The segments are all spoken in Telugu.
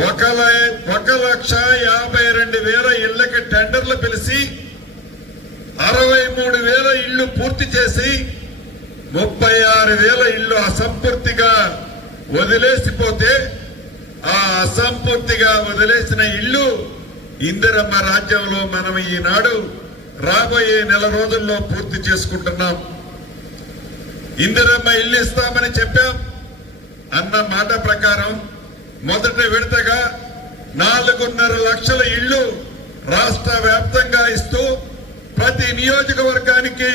ఒక ఒక లక్ష యాభై రెండు వేల ఇళ్ళకి టెండర్లు పిలిచి అరవై మూడు వేల ఇళ్ళు పూర్తి చేసి ముప్పై ఆరు వేల ఇళ్ళు అసంపూర్తిగా వదిలేసిపోతే ఆ అసంపూర్తిగా వదిలేసిన ఇల్లు ఇందిరమ్మ రాజ్యంలో మనం ఈనాడు రాబోయే నెల రోజుల్లో పూర్తి చేసుకుంటున్నాం. ఇందిరమ్మ ఇల్లు ఇస్తామని చెప్పాం. అన్న మాట ప్రకారం మొదటి విడతగా నాలుగున్నర లక్షల ఇళ్ళు రాష్ట్ర వ్యాప్తంగా ఇస్తూ ప్రతి నియోజకవర్గానికి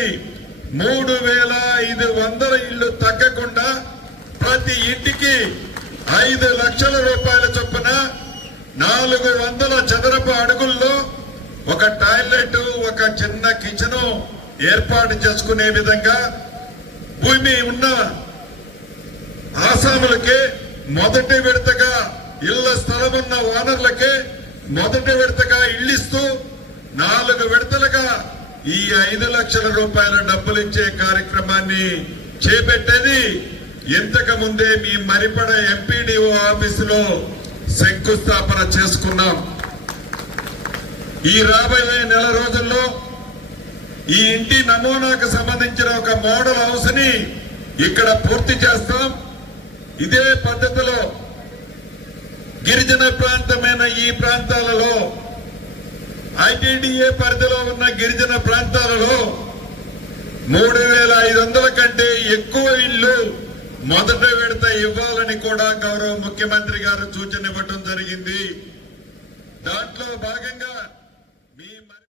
మూడు వేల ఐదు వందల ఇళ్ళు తగ్గకుండా ప్రతి ఇంటికి ఐదు లక్షల రూపాయల చొప్పున నాలుగు వందల చదరపు అడుగుల్లో ఒక టాయిలెట్ ఒక చిన్న కిచెన్ ఏర్పాటు చేసుకునే విధంగా భూమి ఉన్న ఆసాములకే మొదటి విడతగా ఇళ్ళ స్థలం ఉన్న ఓనర్లకే మొదటి విడతగా ఇళ్ళిస్తూ నాలుగు విడతలుగా ఈ ఐదు లక్షల రూపాయల డబ్బులు ఇచ్చే కార్యక్రమాన్ని చేపట్టేది ఇంతకు ముందే మీ మరిపడ ఎంపీడీఓ ఆఫీసులో శంకుస్థాపన చేసుకున్నాం. ఈ రాబోయే నెల రోజుల్లో ఈ ఇంటి నమూనాకు సంబంధించిన ఒక మోడల్ హౌస్ని ఇక్కడ పూర్తి చేస్తాం. ఇదే పద్ధతిలో గిరిజన ప్రాంతమైన ఈ ప్రాంతాలలో ఐటీడీఏ పరిధిలో ఉన్న గిరిజన ప్రాంతాలలో మూడు వేల ఐదు వందల కంటే ఎక్కువ ఇల్లు మొదట విడత ఇవ్వాలని కూడా గౌరవ ముఖ్యమంత్రి గారు సూచన ఇవ్వడం జరిగింది. దాంట్లో భాగంగా